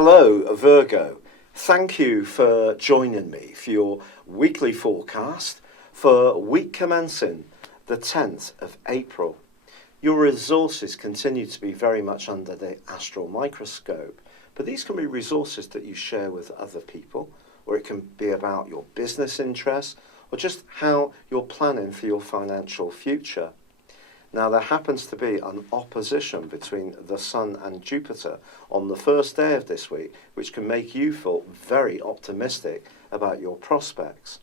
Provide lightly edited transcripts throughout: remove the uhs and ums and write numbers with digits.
Hello, Virgo. Thank you for joining me for your weekly forecast for week commencing the 10th of April. Your resources continue to be very much under the astral microscope, but these can be resources that you share with other people, or it can be about your business interests, or just how you're planning for your financial future. Now, there happens to be an opposition between the Sun and Jupiter on the first day of this week, which can make you feel very optimistic about your prospects.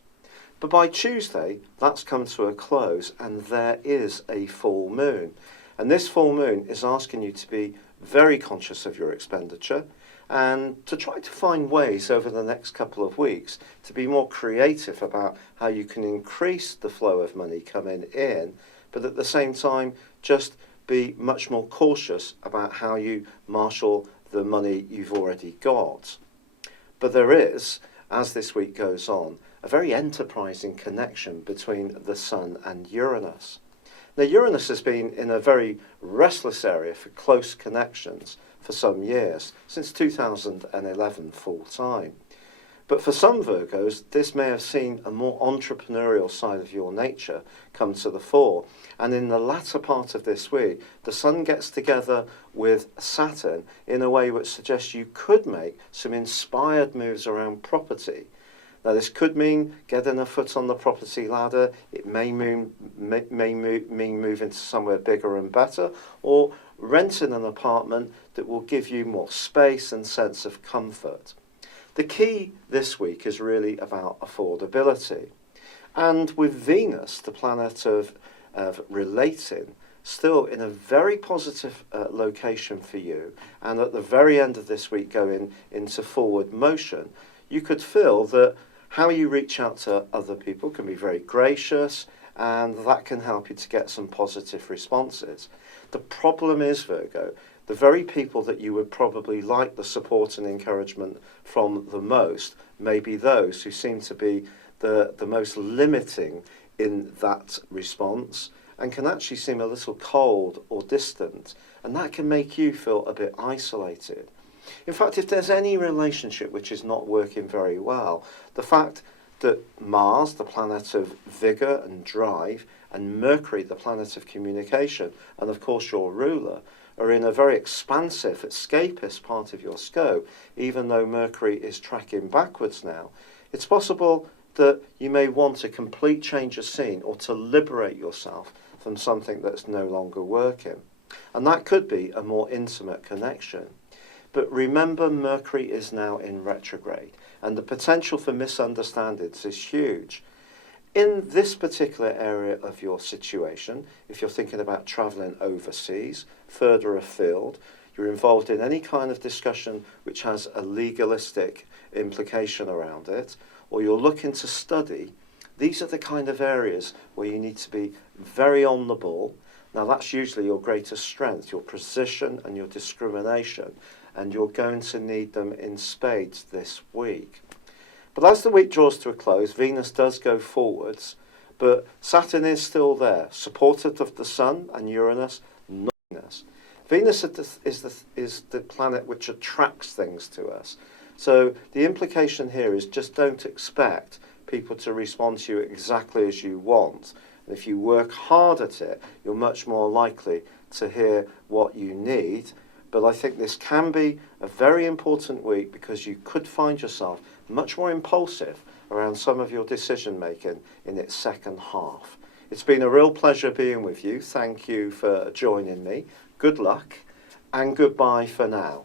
But by Tuesday, that's come to a close and there is a full moon. And this full moon is asking you to be very conscious of your expenditure and to try to find ways over the next couple of weeks to be more creative about how you can increase the flow of money coming in, but at the same time just be much more cautious about how you marshal the money you've already got. But there is, as this week goes on, a very enterprising connection between the Sun and Uranus. Now, Uranus has been in a very restless area for close connections for some years, since 2011 full time. But for some Virgos, this may have seen a more entrepreneurial side of your nature come to the fore. And in the latter part of this week, the Sun gets together with Saturn in a way which suggests you could make some inspired moves around property. Now, this could mean getting a foot on the property ladder. It may mean moving to somewhere bigger and better, or renting an apartment that will give you more space and sense of comfort. The key this week is really about affordability. And with Venus, the planet of relating, still in a very positive location for you, and at the very end of this week going into forward motion, you could feel that how you reach out to other people can be very gracious, and that can help you to get some positive responses. The problem is, Virgo, the very people that you would probably like the support and encouragement from the most may be those who seem to be the most limiting in that response and can actually seem a little cold or distant, and that can make you feel a bit isolated. In fact, if there's any relationship which is not working very well, the fact that Mars, the planet of vigour and drive, and Mercury, the planet of communication, and of course your ruler, are in a very expansive, escapist part of your scope, even though Mercury is tracking backwards now, it's possible that you may want a complete change of scene or to liberate yourself from something that's no longer working. And that could be a more intimate connection. But remember, Mercury is now in retrograde, and the potential for misunderstandings is huge. In this particular area of your situation, if you're thinking about travelling overseas, further afield, you're involved in any kind of discussion which has a legalistic implication around it, or you're looking to study, these are the kind of areas where you need to be very on the ball. Now, that's usually your greatest strength, your precision and your discrimination, and you're going to need them in spades this week. But as the week draws to a close, Venus does go forwards, but Saturn is still there, supported of the Sun and Uranus, not Venus. Venus is the planet which attracts things to us. So the implication here is just don't expect people to respond to you exactly as you want. And if you work hard at it, you're much more likely to hear what you need. But I think this can be a very important week because you could find yourself much more impulsive around some of your decision making in its second half. It's been a real pleasure being with you. Thank you for joining me. Good luck and goodbye for now.